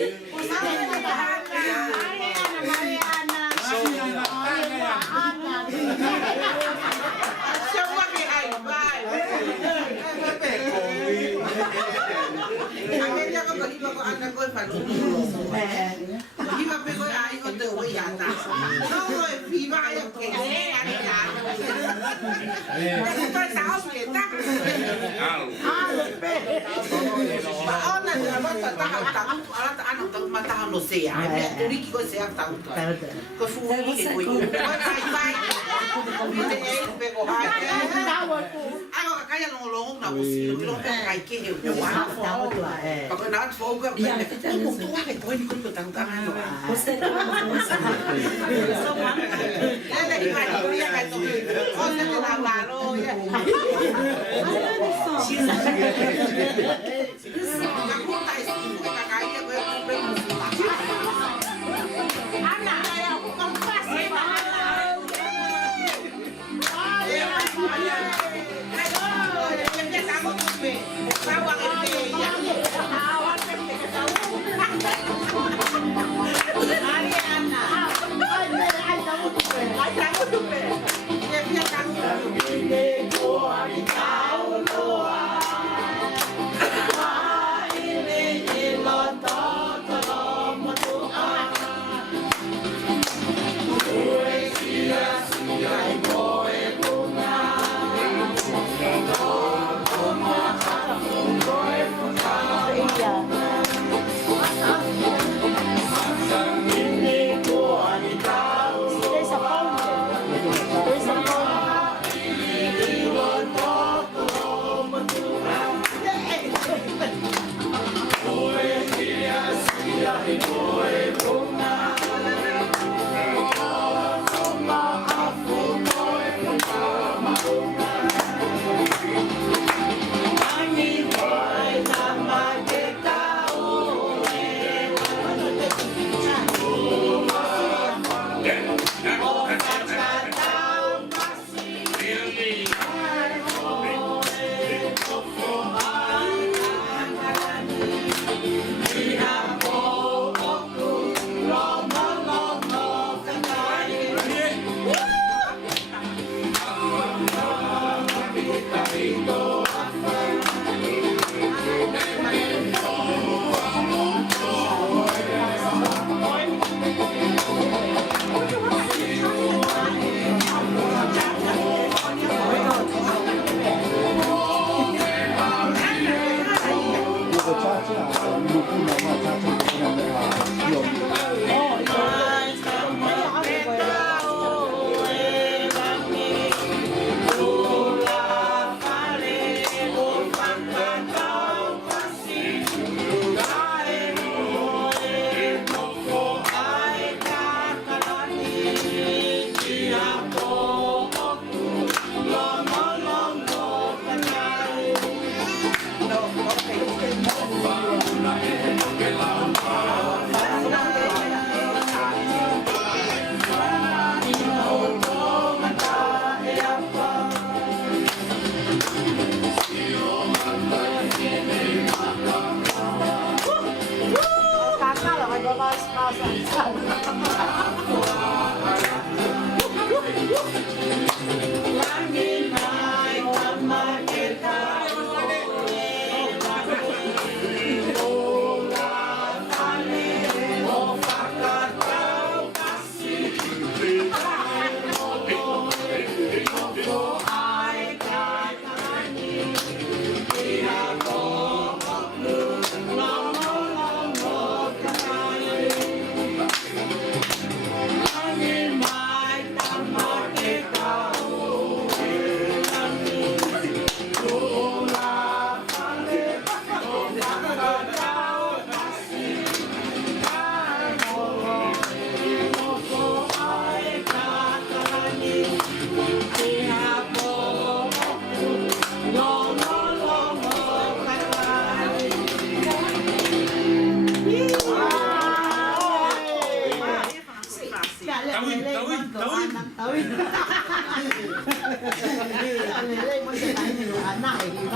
Siamo che hai vai. Andiamo con il poco anche con il Viva per voi hai con te voi ata. No, viva io che è sta ospita. Ma ora la volta hanno tahu no sia. Tu riki ko sia tahu. Ko fu che poi. Vai. Vite e pe ko hai. Ako kaya long na ko si lo pe kai ke he. Ko na fo ko. Ko poi ni ko tahu tahu. Você tá Tawid. Ano mo sa tayo anak eh.